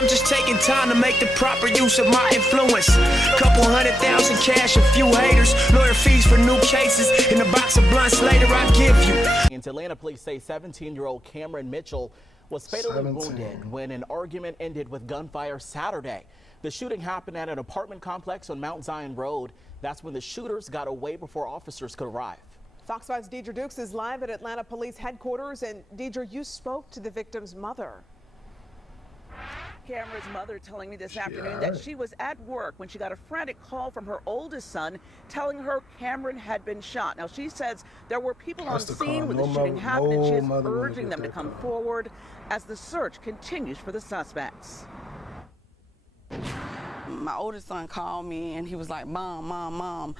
I'm just taking time to make the proper use of my influence. Couple 100,000 cash, a few haters, lawyer fees for new cases, and a box of blunts later I give you. In Atlanta, police say 17-year-old Cameron Mitchell was fatally wounded when an argument ended with gunfire Saturday. The shooting happened at an apartment complex on Mount Zion Road. That's when the shooters got away before officers could arrive. Fox 5's Deidre Dukes is live at Atlanta Police Headquarters. And Deidre, you spoke to the victim's mother. Cameron's mother telling me this afternoon that she was at work when she got a frantic call from her oldest son telling her Cameron had been shot. Now, she says there were people on scene when the shooting happened, and she is urging them to come forward as the search continues for the suspects. My oldest son called me and he was like, Mom,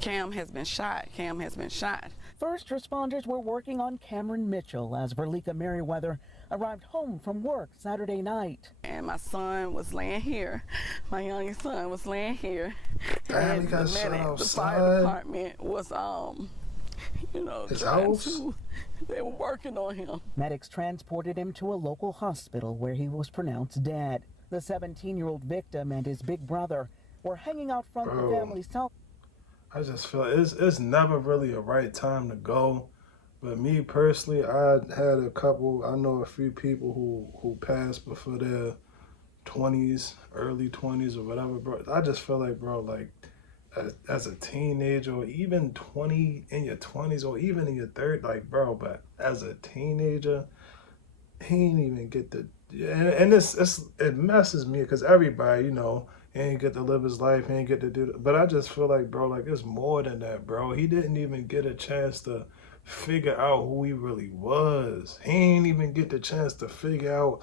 Cam has been shot. Cam has been shot. First responders were working on Cameron Mitchell as Verlika Merriweather arrived home from work Saturday night. And my son was laying here. My youngest son was laying here. Damn, and he got shot the outside. fire department was, his house? They were working on him. Medics transported him to a local hospital where he was pronounced dead. The 17-year-old victim and his big brother were hanging out front of the family's house. I just feel it's never really a right time to go. But me personally, I know a few people who passed before their 20s, early 20s or whatever, bro. I just feel like, bro, like as a teenager or even in your 20s or even in your 30s, like, bro, but as a teenager, he ain't even get the, and it messes me because everybody, he ain't get to live his life, he ain't get to do that. But I just feel like, bro, like it's more than that, bro. He didn't even get a chance to figure out who he really was. He ain't even get the chance to figure out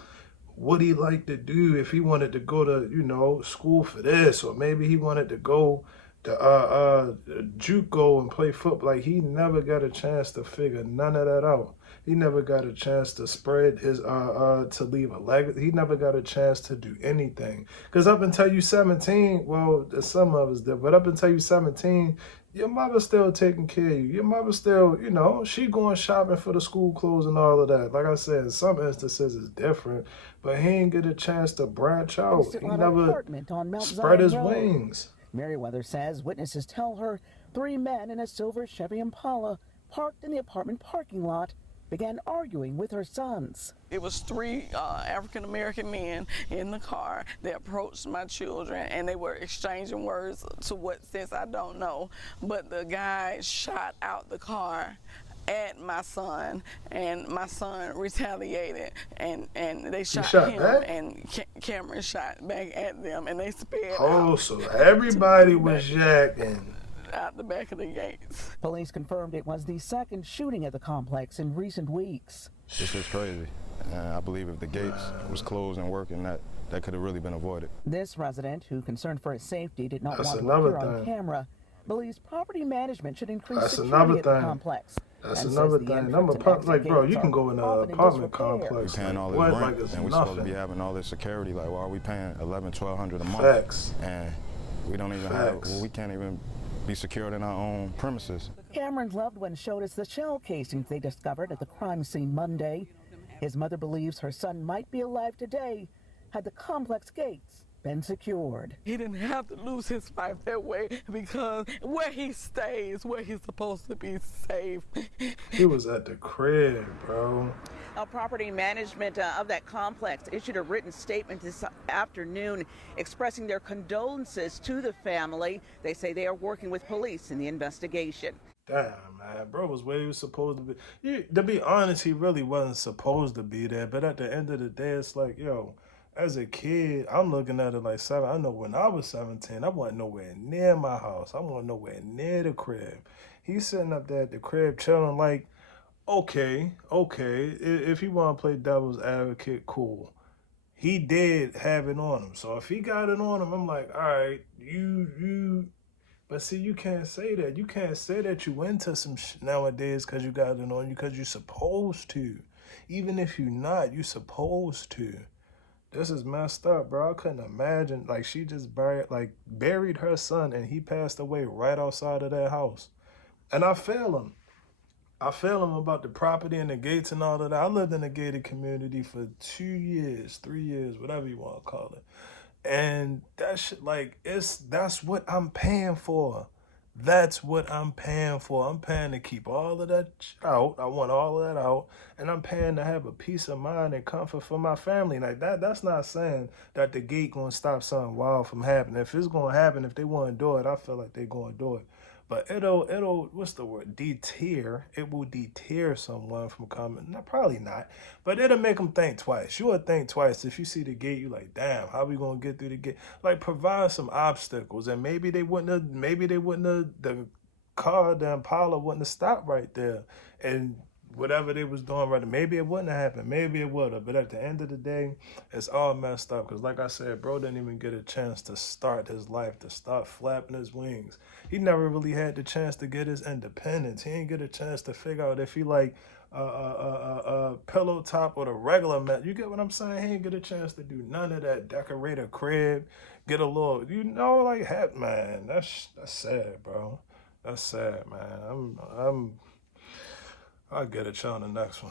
what he liked to do, if he wanted to go to, school for this, or maybe he wanted to go to JUCO and play football. Like, he never got a chance to figure none of that out. He never got a chance to spread his, to leave a legacy. He never got a chance to do anything. Because up until you 17, well, some of us did, but up until you 17, your mother's still taking care of you. Your mother still, she going shopping for the school clothes and all of that. Like I said, in some instances it's different, but he ain't get a chance to branch out. He never spread his wings. Merriweather says witnesses tell her 3 men in a silver Chevy Impala parked in the apartment parking lot began arguing with her sons. It was 3 African-American men in the car that approached my children, and they were exchanging words to what sense I don't know. But the guy shot out the car at my son, and my son retaliated, and they shot him, back? and Cameron shot back at them, and they sped out. Oh, so everybody was jacking out the back of the gates. Police confirmed it was the second shooting at the complex in recent weeks. This is crazy. I believe if the gates was closed and working, that could have really been avoided. This resident, who concerned for his safety, did not want to appear on camera, believes property management should increase security at the complex. That's another thing. Like, bro, you can go in an apartment complex. We're paying all this rent, and we're supposed to be having all this security. Like, why are we paying $1,100-1,200 a month? Facts. And we don't even we can't even be secured in our own premises. Cameron's loved ones showed us the shell casings they discovered at the crime scene Monday. His mother believes her son might be alive today had the complex gates been secured. He didn't have to lose his life that way, because where he stays, where he's supposed to be safe. He was at the crib, bro. Property management of that complex issued a written statement this afternoon expressing their condolences to the family. They say they are working with police in the investigation. Damn, man, bro was where he was supposed to be. To be honest, he really wasn't supposed to be there, but at the end of the day, it's like, yo, as a kid, I'm looking at it like I know when I was 17, I wasn't nowhere near my house. I wasn't nowhere near the crib. He's sitting up there at the crib chilling like, okay, if you want to play devil's advocate, cool. He did have it on him. So if he got it on him, I'm like, all right, but see, you can't say that. You can't say that you into some nowadays because you got it on you, because you're supposed to. Even if you're not, you're supposed to. This is messed up, bro. I couldn't imagine. Like, she just buried her son, and he passed away right outside of that house. And I feel him. I feel him about the property and the gates and all of that. I lived in a gated community for 2 years, 3 years, whatever you want to call it. And that shit, like, that's what I'm paying for. That's what I'm paying for. I'm paying to keep all of that shit out. I want all of that out. And I'm paying to have a peace of mind and comfort for my family. Like that's not saying that the gate gonna stop something wild from happening. If it's gonna happen, if they wanna do it, I feel like they gonna do it. But it'll what's the word? Deter. It will deter someone from coming. No, probably not. But it'll make them think twice. You will think twice if you see the gate. You like, damn, how we gonna get through the gate? Like, provide some obstacles, and maybe they wouldn't have. Maybe they wouldn't have. The car, the Impala, wouldn't have stopped right there, and whatever they was doing right, maybe it wouldn't have happened. Maybe it would have. But at the end of the day, it's all messed up. Because like I said, bro didn't even get a chance to start his life, to start flapping his wings. He never really had the chance to get his independence. He didn't get a chance to figure out if he like pillow top or the regular mat. You get what I'm saying? He didn't get a chance to do none of that. Decorate a crib, get a little, like, heck, man. That's sad, bro. That's sad, man. I'll get at you on the next one.